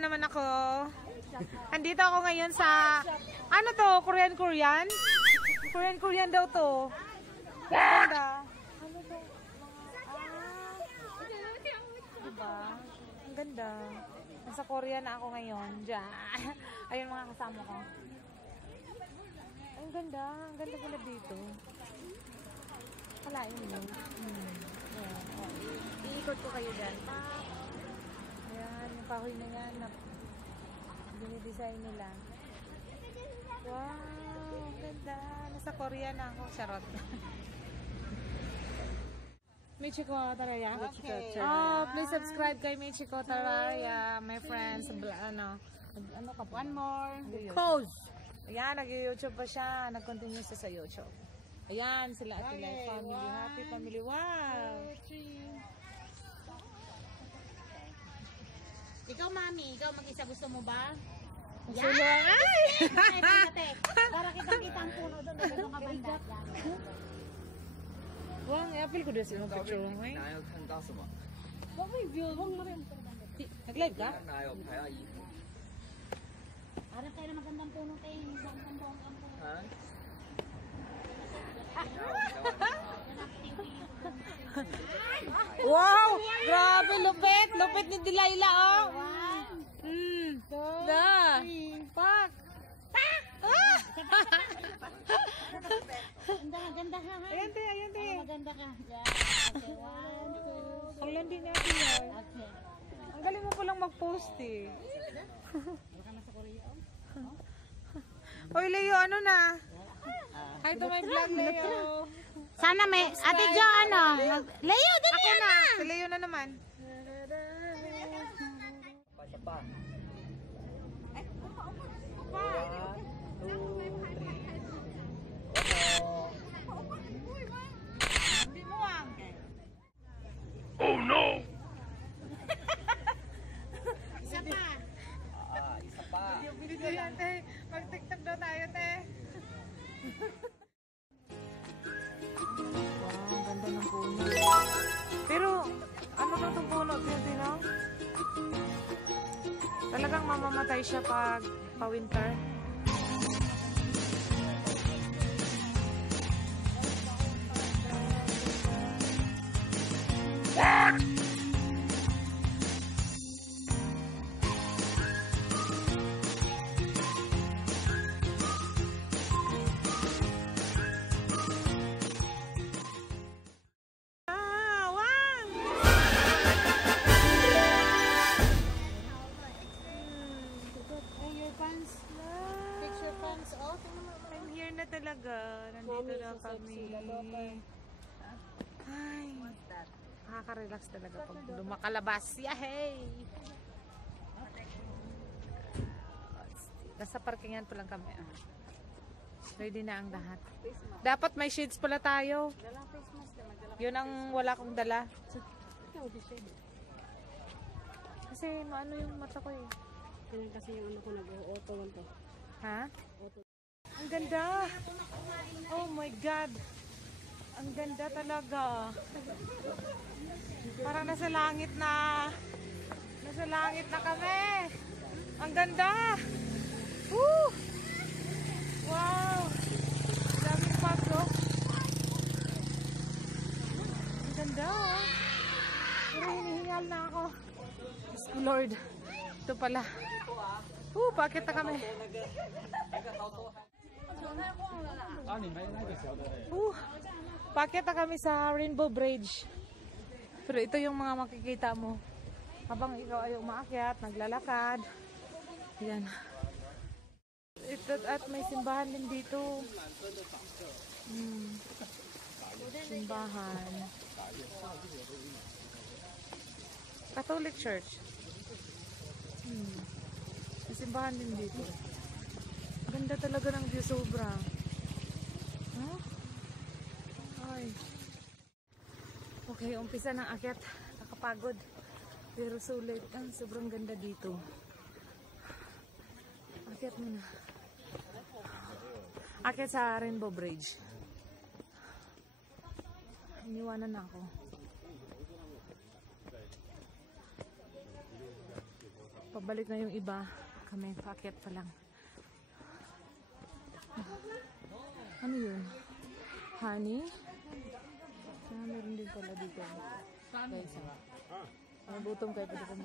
na naman ako. Andito ako ngayon sa, ano to? Korean? Korean daw to. Ganda. Ano to? Diba? Ang ganda. Nasa Korea na ako ngayon. Diyan. Ayun mga kasama ko. Ang ganda pala dito. Kalain mo. Ayan. Iikot ko kayo dyan. Ayan, yung kahoy na yan na dinidesign nila. Wow, ang ganda. Nasa Korea na ako. Charot. Michiko Taraya. Okay. Oh, please subscribe kay Michiko Taraya, my friends. Ano ka pa? One more. Cause. Ayan, nag-YouTube pa siya. Nag-continue siya sa YouTube. Ayan, sila Ate Lai family. Happy family. Wow. Ikaw, mami, ikaw mag-isa gusto mo ba? Solo. Ay! Para kitang-kita ang puno doon. Doon ka banda. Wow, i-appeal ko doon sila mag-picture mo. 哪有看到什么？ Nag-live ka? 哪有拍到衣服？ Harap tayo na magandang puno tayo. Magandang buong kampo. 啊？ Wow! Grabe, lupit! Lupit ni Delilah, oh! Da! Pak! Ah! Ganda ha. Ayan, te, ayan, te. Maganda ka. Okay, one, two. Ang landi natin yun. Okay. Ang galing mo palang mag-post, eh. Oy, Leo, ano na? Hi to my vlog, Leo. Sana may, Ate Jo, ano? Leo, dali Ako na. Si Leo na naman. Pa. Hindi mo ang. Oh no! Isa pa. Ah, isa pa. Dito yan, te. Mag-tiktok daw tayo, te. Wow, ang ganda ng puno. Pero, ano na itong puno, Tino? Talagang mamamatay siya pag pa-winter. I'm here na talaga. Nandito na kami. Ay, nakaka-relax talaga pag lumakalabas. Yahey! Nasa parkingan pa lang kami. Ready na ang lahat. Dapat may shades pala tayo. Yun ang wala kong dala. Kasi maano yung mata ko eh. Yan kasi yung ano ko nag-auto lang to. Ha? Ang ganda! Oh my God! Ang ganda talaga. Parang nasa langit na. Nasa langit na kami. Ang ganda! Woo! Wow! Daming paso. Ang ganda oh. Pero hinihingal na ako. Diyos ko Lord. Ito pala. Bakit na kami? Bakit na kami sa Rainbow Bridge. Pero ito yung mga makikita mo. Habang ikaw ay umaakyat, naglalakad. Yan. Ito, at may simbahan din dito. Simbahan. Catholic Church. May simbahan din dito. Ganda talaga ng view, sobra. Huh? Ay. Okay, umpisa ng akyat. Nakapagod. Pero sulit. Sobrang ganda dito. Akyat muna. Akyat sa Rainbow Bridge. Iniwanan na ako. Pabalik na yung iba. Kami, paakyat pa lang. Ano yun? Honey? Meron din pala dito. Guys, gutom kayo, pwede kong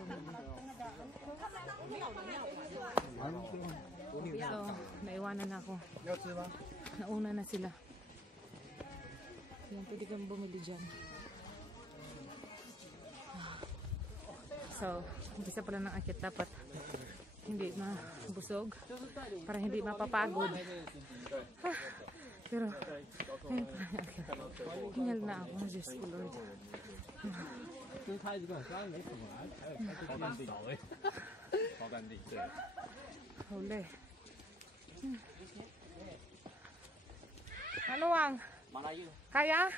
bumili. So, naiwanan na ako. Nauna na sila. Yan, pwede kong bumili dyan. So, umpisa pala ng akit. Dapat hindi mabusog para hindi mapapagod. Pero, ayun pa yung akit. Hingal na ako. Diyos ko, Lord. Huli. Ano, Wang? Malayo. Kaya?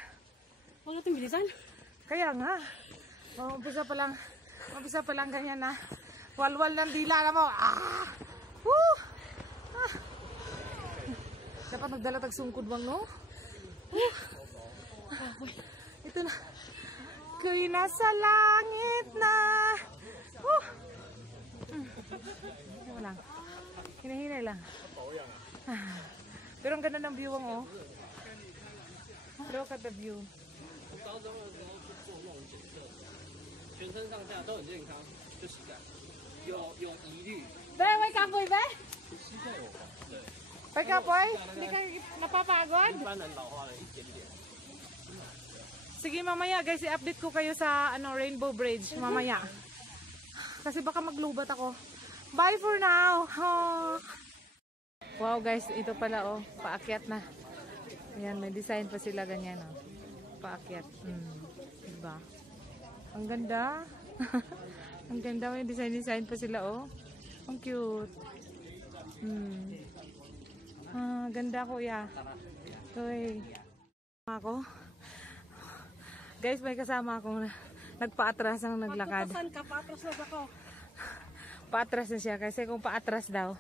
Huwag natin bilisan. Kaya nga. Umpisa pa lang ganyan na. Walwal ng dila na mo. Ah! Woo! Ah! Dapat nagdala tag sungkod bang, no? Ito na. Ko'y nasa langit na. Ano lang. Hinahinay lang. Ah. Pero ang ganda ng view ang oh. Look at the view. 全身上下都很健康，就膝盖有疑虑， Be, wake up boy, be? 膝盖有对， Wake up boy? Hindi ka napapagod? 一般人老化了一点点。 Sige, mamaya guys, i-update ko kayo sa Rainbow Bridge. Mamaya. Kasi baka maglubat ako. Bye for now. Oh. Wow guys, ito pala oh. Paakyat na. Ayan, may design pa sila ganyan oh. Paakyat. Diba? Ang ganda. Ang ganda. May design pa sila oh. Ang cute. Ganda ko ya. Toy. Ako. Guys, may kasama akong nagpaatras ang naglakad. Saan ka? Paatras na ako. Paatras na siya kasi kung paatras daw,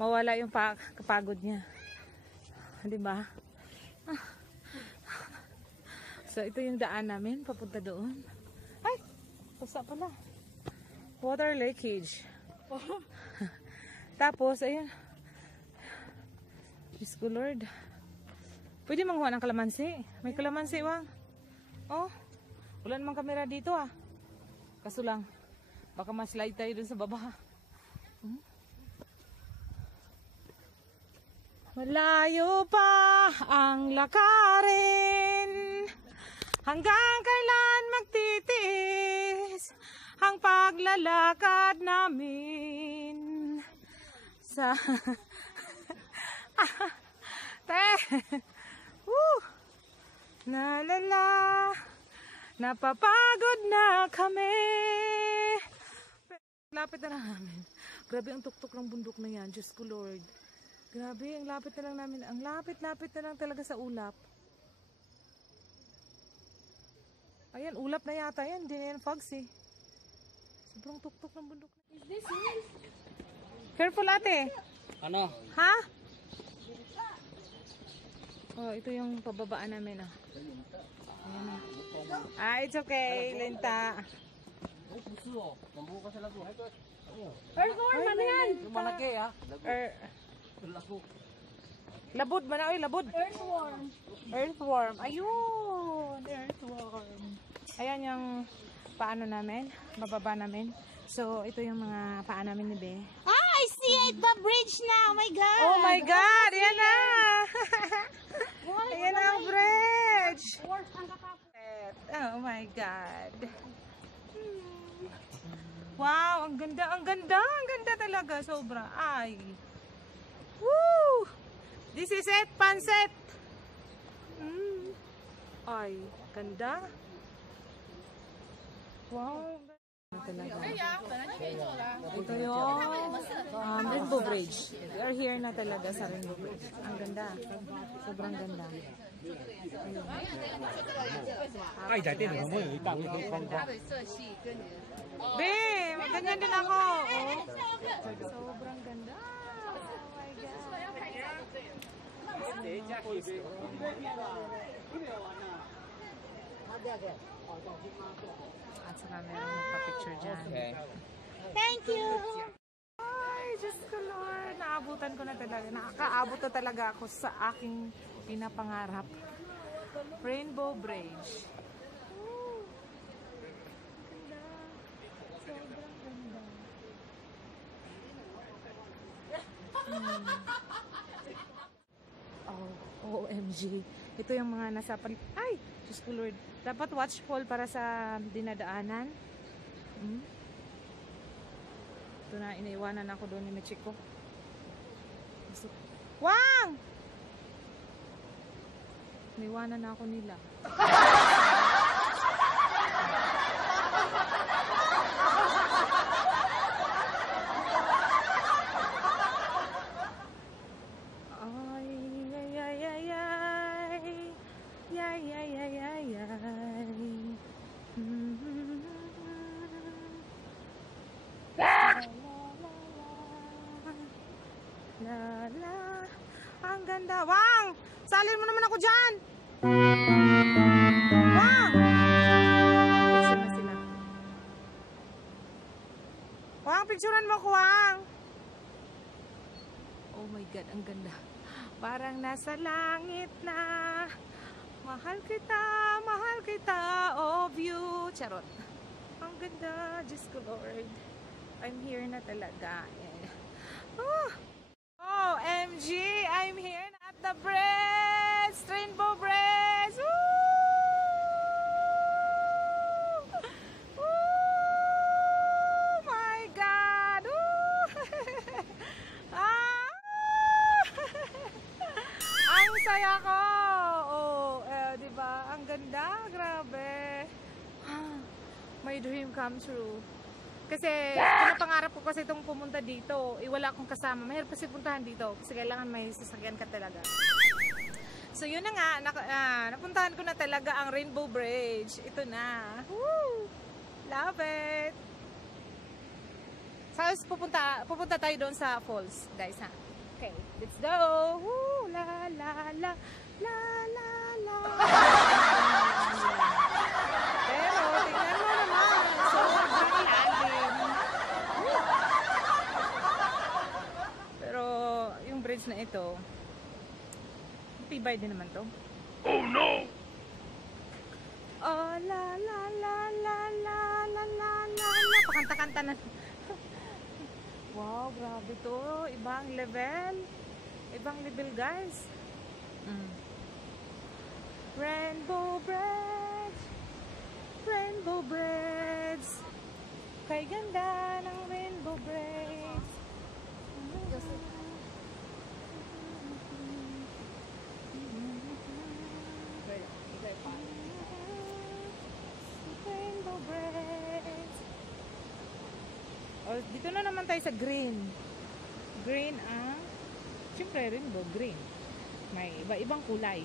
mawala yung kapagod niya. Di ba? So, ito yung daan namin papunta doon. Ay! Pusa pala. Water leakage. Tapos, ayun. Diyos ko, Lord. Pwede manguha ng kalamansi. May kalamansi, Wang. Oh, wala namang kamera dito ah. Kaso lang, baka ma-slide tayo dun sa baba. Malayo pa ang lakarin, hanggang kailan magtitiis ang paglalakad namin sa te. Woo! Nalala, napapagod na kami. Lapit na namin. Grabe ang tuktok ng bundok na yan. Diyos ko, Lord. Grabe, ang lapit na lang namin. Ang lapit-lapit na lang talaga sa ulap. Ayan, ulap na yata yan. Hindi na yan fogs eh. Sobrang tuktok ng bundok. Is this real? Careful ate. Ano? Ha? Oh, ito yung pababaan namin ah. Ayan na. It's okay, Lenta. Earthworm, ano yan? Yung malaki ah. Labod ba na? Oy, labod. Earthworm. Earthworm. Ayun. Earthworm. Ayan yung paano namin. Bababa namin. So, ito yung mga paa namin ni Be. Ah, I see it! The bridge now! Oh my God! Oh my God! Ayan na! Ayan na ang bridge! Oh my God! Wow! Ang ganda! Ang ganda! Ang ganda talaga! Sobra! Ay! Woo! This is it! Pansit! Ay! Ganda! Wow! Talaga. Ito yung Rainbow Bridge. We are here na talaga sa Rainbow Bridge. Ang ganda. Sobrang ganda. Ay, dati naman mo yung itang ito pang Be, ganyan din ako. Oh. Sobrang ganda. Oh my God. At saka meron magpa-picture dyan. Okay. Thank you. Ay, Diyos ko Lord. Naabutan ko na talaga. Nakakaabot na talaga ako sa aking pinapangarap. Rainbow Bridge. Woo! Ganda. Sobrang ganda. Oh, OMG. Ito yung mga nasa ay, Diyos ko Lord. Dapat watchful para sa dinadaanan. Ito na, iniiwanan ako doon ni Michiko. Wang! Iniiwanan na ako nila. Ay, ay, ay, ay, ay. Yay, yay, yay, yay, yay. La la, ang ganda. Wang! Salin mo naman ako dyan! Wang! Picture na sila. Wang, picturean mo ko, Wang! Oh my God, ang ganda. Parang nasa langit na. Mahal kita, of you. Charot. Ang ganda, Diyos ko Lord. I'm here na talaga. Oh! OMG! I'm here at the bridge! Rainbow Bridge! Woo! Woo! My God! Woo! Ah! Ang saya ko! Oh, diba? Ang ganda! Grabe! My dream come true. Kasi pinapangarap ko kasi itong pumunta dito. Wala akong kasama. Mahirap kasi puntahan dito. Kasi kailangan may sasakyan ka talaga. So yun na nga. Napuntahan ko na talaga ang Rainbow Bridge. Ito na. Woo! Love it! So pupunta tayo doon sa falls, guys, ha? Okay, let's go! Woo! La la la la la la. Pero tingnan mo naman. Sobrang lalim. Pero yung bridge na ito, tibay din naman to. Oh no! Oh la la la la la la la la. Pakanta-kanta na. Wow, grabe to. Ibang level. Ibang level, guys. Rainbow Bridge. Rainbow Bridge. Kay ganda ng Rainbow Bridge. Rainbow Bridge. Oh, dito na naman tayo sa green. Green ang siyempre rainbow, green. May iba-ibang kulay.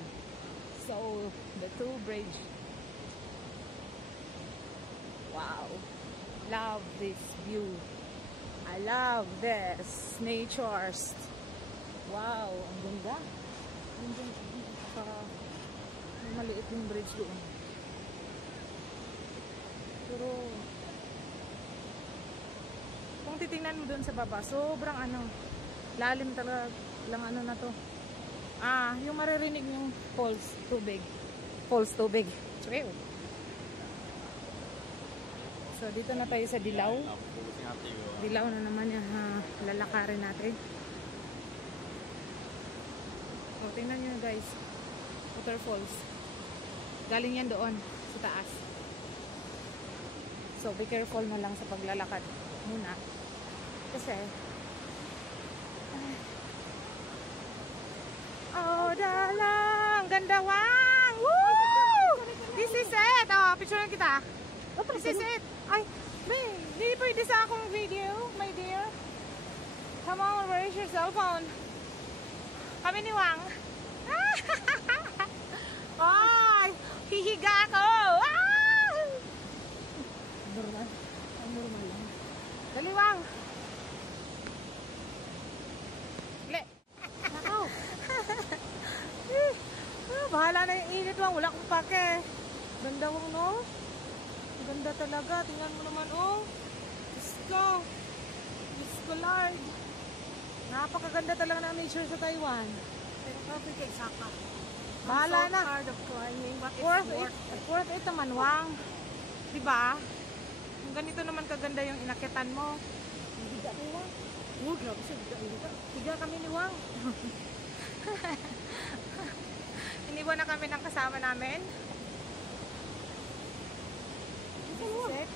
So, the two bridge. Wow. Love this view. I love this nature. Wow, ang ganda. Ang ganda. May maliit yung bridge doon. Pero kung titingnan mo doon sa baba, sobrang lalim talaga lang na to. Yung maririnig yung falls tubig. Falls tubig. True. So dito na tayo sa Dilaw. Dilaw na naman yung lalakarin natin. So tingnan nyo guys. Waterfalls. Galing yan doon sa taas. So be careful na lang sa paglalakad muna. Kasi oh, dalang ganda, Wang! Woo! This is it. Oh, picture kita. This is it. Ay, may, hindi pwede sa akong video, my dear. Come on, where is your cell phone? Kami ni Wang. Ay, hihiga ako. Normal. Ang normal lang. Dali, Wang. Le. Nakaw. Bahala na yung init, Wang. Wala akong pake. Ganda, Wang, no? Ganda talaga. Tingnan mo naman, oh. Diyos ko. Diyos ko, Lord. Napakaganda talaga ng nature sa Taiwan. Bahala na. Worth it naman, Wang. Diba? Kung ganito naman kaganda yung inakitan mo. Higa kami, Wang. Higa kami ni Wang. Iniwan na kami ng kasama namin. Sick.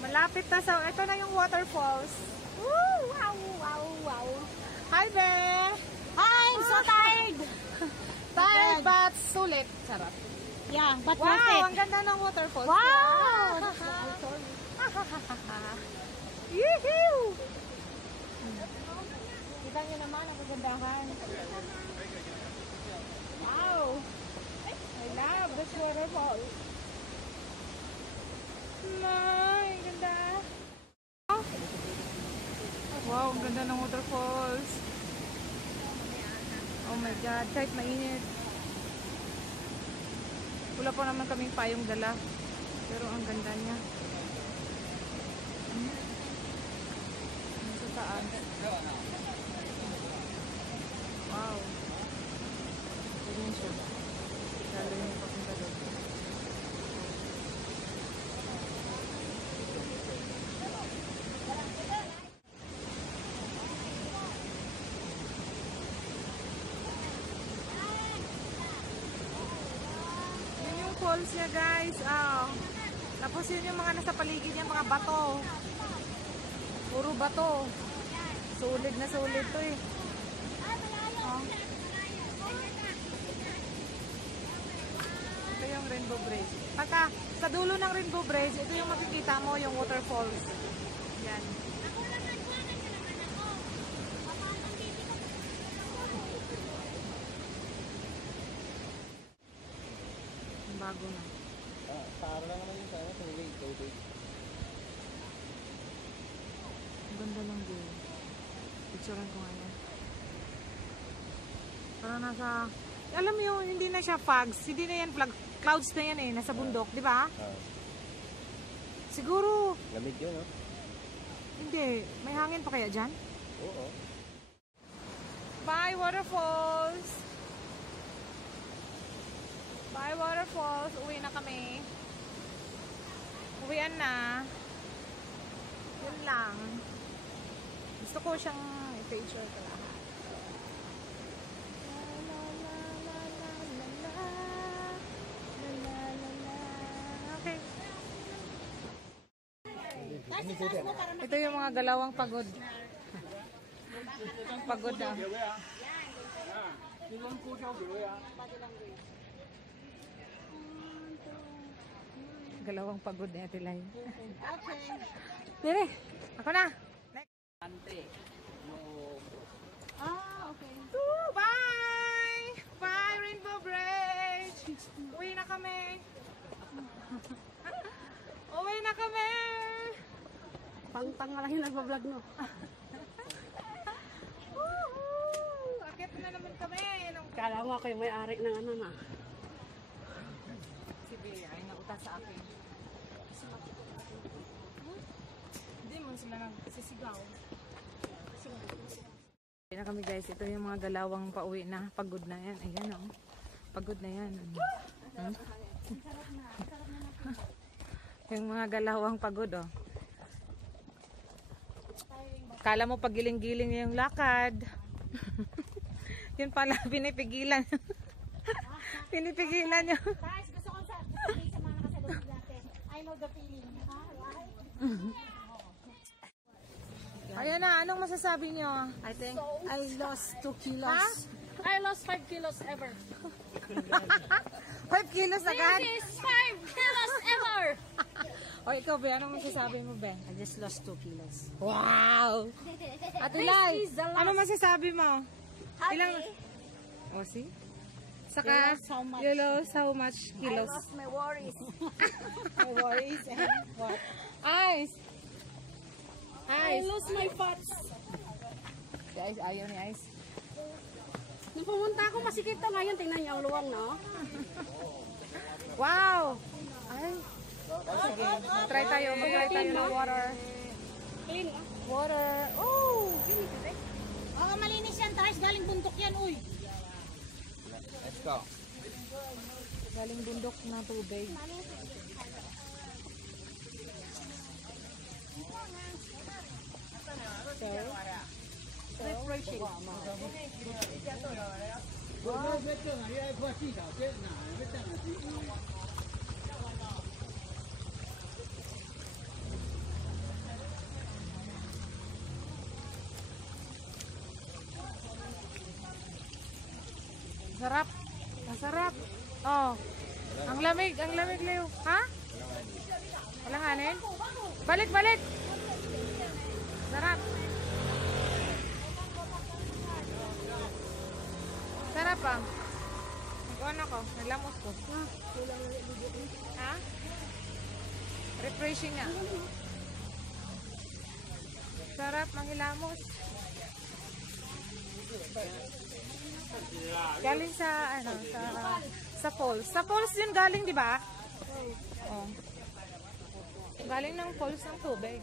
Malapit na sa, ito na yung waterfalls. Woo! Wow, wow, wow. Hi, Be! Hi, I'm so tired. Tired but sulit. Sarap. Yeah, but Wow, worth it. ang ganda ng waterfalls. Wow! Yoo-hoo! Kita nyo naman ang kagandahan. Wow! I love this waterfall. My, ganda. Wow, ang ganda ng waterfalls. Oh my God, kahit mainit. Wala pa naman kaming payong dala. Pero ang ganda niya. Ito saan? Wow. Ganyan siya. Lalo yung papunta doon. Yun yung falls niya, guys. Tapos yun yung mga nasa paligid niya, mga bato. Puro bato. Solid na solid to eh. Ito yung Rainbow Bridge. Pagka sa dulo ng Rainbow Bridge, ito yung makikita mo, yung waterfalls. Yan. Bago na. Para lang naman yung sana, tubig. Ang ganda ng view. Picturean ko nga yan. Parang nasa... Alam mo yung hindi na siya fogs. Hindi na yan flag. Clouds na yan eh. Nasa bundok. Di ba? Siguro... Lamig yun, no? Hindi. May hangin pa kaya dyan? Oo. Bye, waterfalls! Bye, waterfalls. Uwi na kami. Uwian na. Yun lang. Gusto ko siyang i-picture ko lahat. Okay. Ito yung mga galawang pagod. Pagod na. Galawang pagod na Ate Lai. Okay. Dire, ako na. Next. Okay. Bye! Bye, Rainbow Bridge! Uwi na kami. Uwi na kami. Pang-pang lang yung nagbablog no. Woohoo! Akit na naman kami. Kala mo ako yung may-ari ng ano na. Si Bea ay nauta sa akin. Hindi mo sila nagsisigaw. Uwi na kami guys. Ito yung mga galawang pauwi na. Pagod na yan. Ayan o. Pagod na yan. Yung mga galawang pagod o. Kala mo pagiling-giling yung lakad. Yun pala, pinipigilan. Pinipigilan nyo. Guys, gusto ko sabihin sa mga nakasalubong natin. I know the feeling. Ayan na, anong masasabi nyo? I think I lost 2 kilos. Ha? I lost 5 kilos ever. 5 kilos agad? This is 5 kilos ever. O ikaw, Be, anong masasabi mo, Be? I just lost 2 kilos. Wow! At Ilay, is the last. ano masasabi mo? Ilang... O, see? Saka, you lost how much kilos? I lost my worries. My worries and what? Ice! I Ice! lost my fats. Guys, ayaw ni Ice. Nung pumunta ako, masikip to ngayon. Tingnan niyo ang luwang, no? Wow! Ay. Sige, mag-try tayo ng water. Clean. Water. Oh! Oo, malinis yan. Tayo galing bundok yan, uy. Let's go. Galing bundok na tubig. Refreshing. Sarap. Masarap. Oh. Ang lamig, Leo. Ha? Walang anin? Balik. Sarap. Sarap ah. Nag-ano ko, naglamos ko. Ha? Refreshing nga. Sarap, manghilamos. Galing sa ano, sa falls. Sa falls yun galing, di ba? Oh. Galing ng falls ng tubig.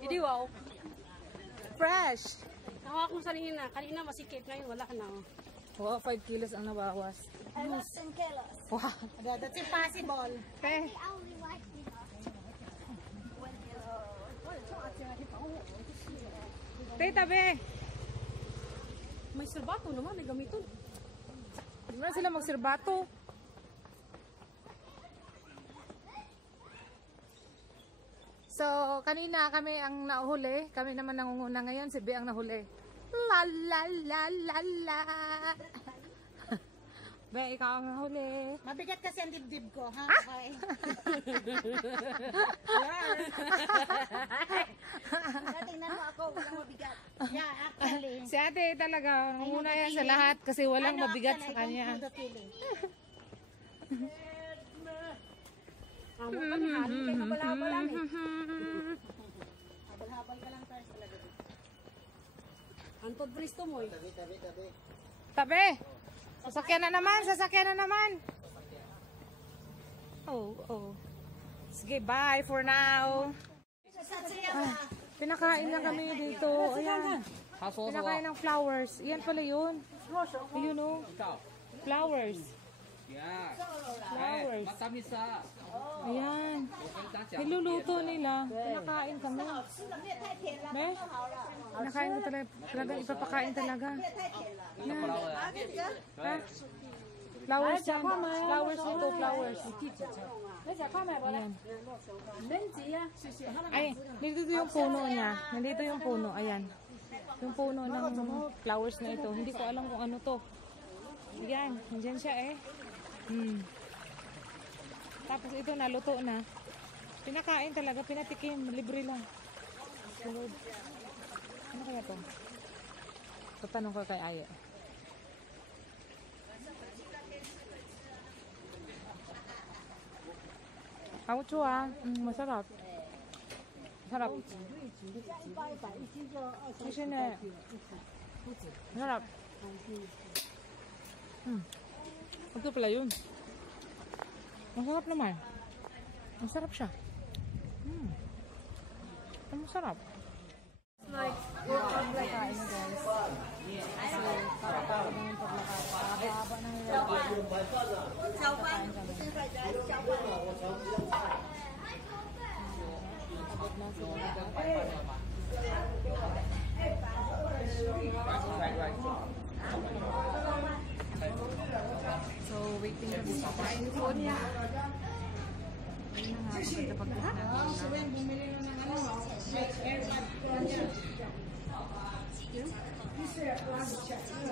Hindi wow. Fresh. Nakuha kong sarili na. Kanina masikip, ngayon wala ka na. Wow, 5 kilos ang nabawas. I lost 10 kilos. Wow. That's impossible. Okay. Tay, tabi. May serbato naman, may gamiton. Hindi na sila magsirbato. So, kanina kami ang nahuli. Kami naman nangunguna ngayon. Si B ang nahuli. La la la la la. Be, ikaw ang nahuli. Mabigat kasi ang dibdib ko, ha? Okay. Tingnan mo ako, walang mabigat. Yeah, actually. Si ate talaga, nangunguna yan sa lahat kasi walang mabigat sa kanya. I don't know the feeling. Amo ka ni Halin, kaya habal-habal lang eh. Habal-habal ka lang tayo sa lagay. Antod Bristo mo eh. Tabi! Sasakyan na naman! Oh. Sige, bye for now. Pinakain na kami dito. Ayan. Pinakain ng flowers. Iyan pala yun. Ayun o. Flowers. Yeah. Flowers. Matamisa. Ayan. Niluluto nila. Pinakain kami. Be? Pinakain ko talaga. Talagang ipapakain talaga. Yan. Ha? Flowers yan. Flowers ito. Flowers. Ayan. Ay, nandito yung puno niya. Nandito yung puno. Ayan. Yung puno ng flowers na ito. Hindi ko alam kung ano to. Ayan. Nandyan siya eh. Tapos ito naluto na. Pinakain talaga, pinatikim, libre lang. Sulod. Ano kaya to? Tatanong ko kay Aya. Kaucho ah, masarap. Masarap. Kasi na. Masarap. Ito pala yun. Masarap naman. Masarap siya. Ang masarap. Like, paglakain na guys. Kasi, para naman paglakain. Haba na nila. Pagkain kami. Pagod na sila. So, waiting kami sa kain food. Ayun na nga, maganda pagkain natin.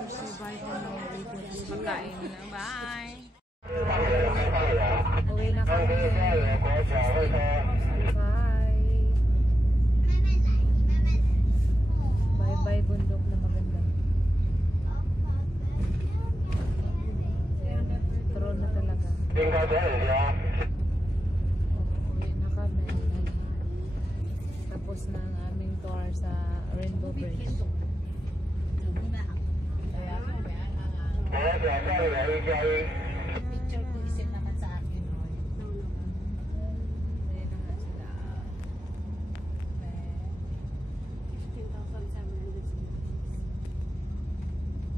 So, bye for now. Pagkain na. Bye! Uwi na kami. Bye! Bye-bye bundok na maganda. Turo na talaga. Uwi na kami. CR sa Rainbow Bridge. Picture ko isip naman sa akin. Ayan na nga sila.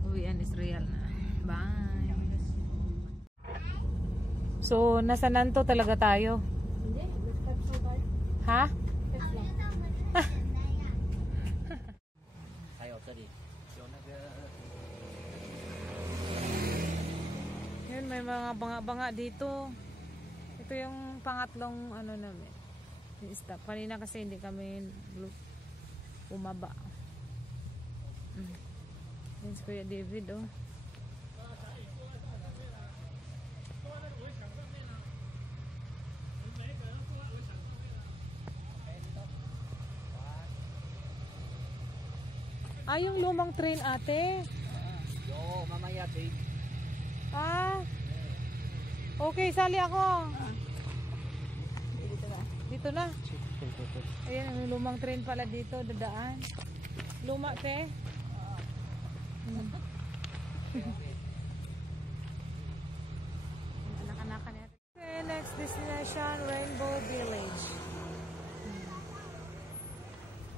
Uwian is real na. Bye. So, nasa Nanto talaga tayo. Hindi, nag-steps lang tayo. Ha? Steps lang. 还有这里有那个 Yun, may mga banga-banga dito. Ito yung pangatlong ano namin. Yung stop. Kanina kasi hindi kami umaba. Yan si Kuya David, oh. Ah, yung lumang train, ate.有mamaya train. Ah. Okay, sali ako. Dito na. Ayan, yung lumang train pala dito, dadaan. Luma, te. Anak-anakan natin. Okay, next destination, Rainbow Village.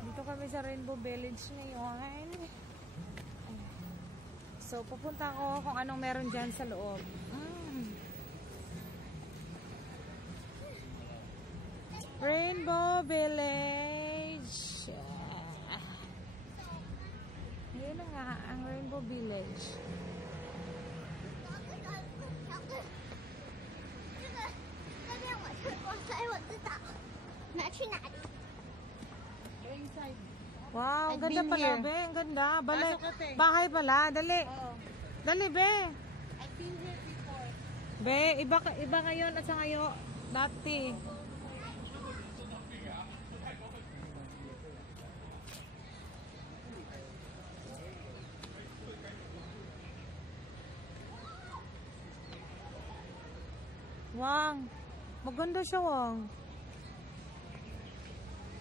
Dito kami sa Rainbow Village ngayon. So, pupunta ako kung anong meron dyan sa loob. Rainbow Village. Yun na nga, ang Rainbow Village. 拿去哪里？ Wow, ang I've ganda been pala, here. be. Ang ganda. Bale, Pasok ka, te. bahay pala. Dali. Dali, be. I've been here before. Be, iba ngayon at sa ngayon. Dati. Wang, maganda siya, Wang.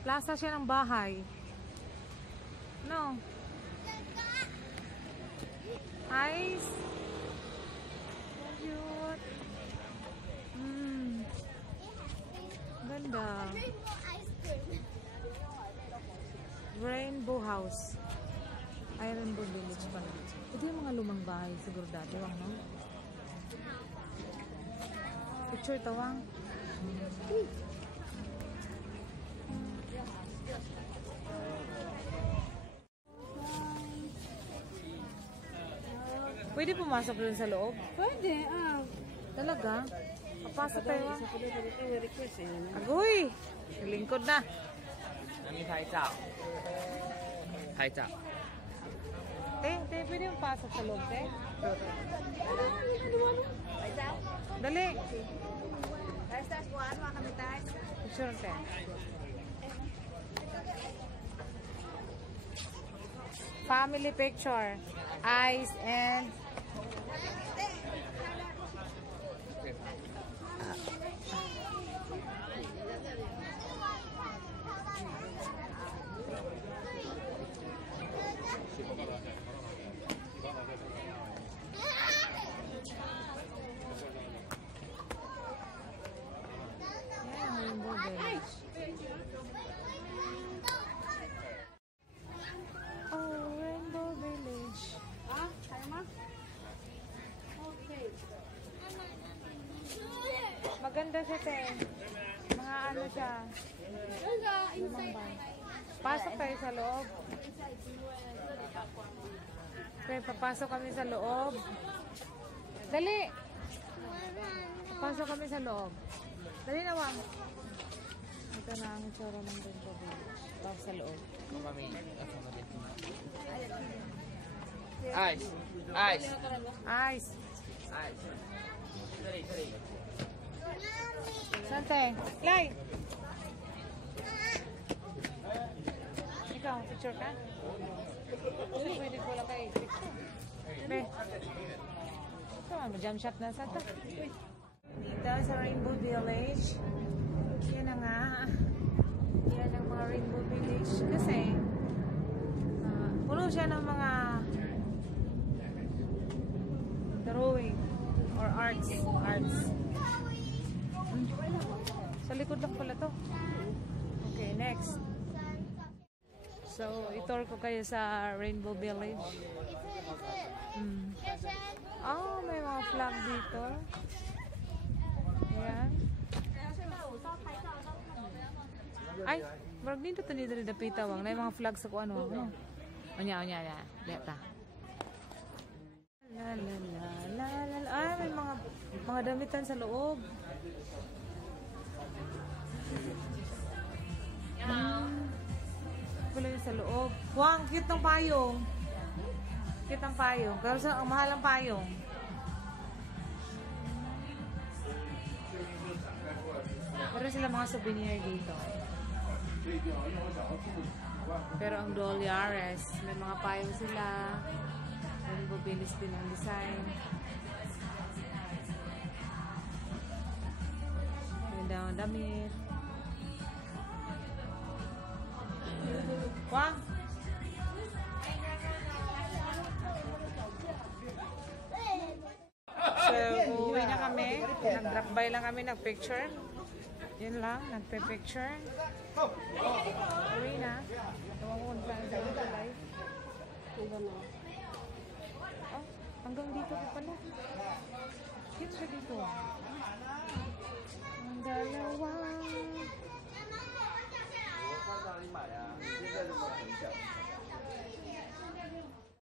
Plaza siya ng bahay. No. Ice. Cute. Ganda. Rainbow ice cream. Rainbow House. Ay, Rainbow Village pala. Ito yung mga lumang bahay siguro dati, Wang, no? Picture ito, Wang. Pwede pumasok rin sa loob? Pwede, Talaga? Papasok tayo, Wang. Agoy! Lingkod na. 那边拍照，拍照。 Te, pwede yung pasok sa loob, te? Dali. Picture, te. Family picture. Eyes and... Yan, Rainbow Village. Oh, Rainbow Village. Maganda siya, te. Mga ano siya. Pasok tayo sa loob. Okay, papasok kami sa loob. Dali! Pasok kami sa loob. Dali na, Wang. Ito na ang tsura ng Rainbow Village. Pasok sa loob. Ice, ice, Ice. ice。这里，这里。 Saan, te? Lai! Ikaw, picture ka? Pwede ko lang kayo picture. Be. Ito, jump shot na sa ito. Dito sa Rainbow Village. Yan na nga. Yan ang mga Rainbow Village. Kasi, Puno siya ng mga drawing or arts. Sa likod lang pala to. Okay, next. So, itour ko kayo sa Rainbow Village. Oh, may mga flag dito. Ayan. Ay, marag dito to nito na pitawang. Na yung mga flag sa kung ano. Onya. Deta. La. Ay, may mga damitan sa loob. Wala yung sa loob. Wow, ang cute ng payong. Cute ng payong. Pero ang mahal ng payong. Pero sila mga souvenir dito. Pero ang Dolyares, may mga payong sila. Rainbow Village din ang design. Ganda ang damit. Wow! So, uuwi na kami. Nag-drop by lang kami, nag-picture. Yun lang, nagpe-picture. Uwi na. Tawag ko kung saan tayo sa live. Oh, hanggang dito ko pala. Cute siya dito. Ang dalawa.